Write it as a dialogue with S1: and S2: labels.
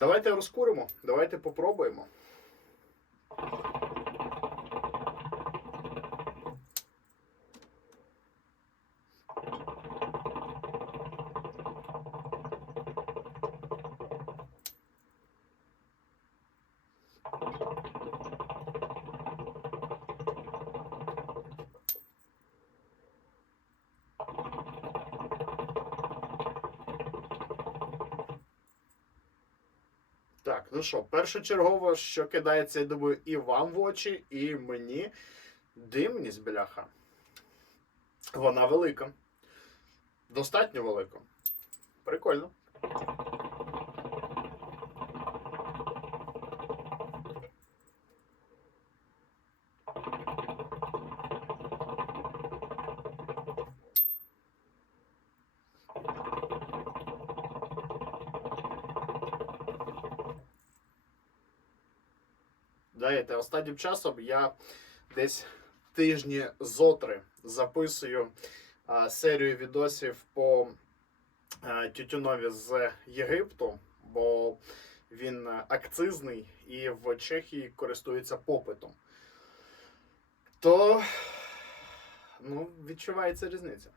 S1: Давайте розкуримо, давайте попробуємо. Так, ну що, першочергово, що кидається, я думаю, і вам в очі, і мені. Димність, бляха. Вона велика. Достатньо велика. Прикольно. Знаєте, останнім часом я десь тижні зотри записую а, серію відосів по а, тютюнові з Єгипту, бо він акцизний і в Чехії користується попитом. То ну, відчувається різниця.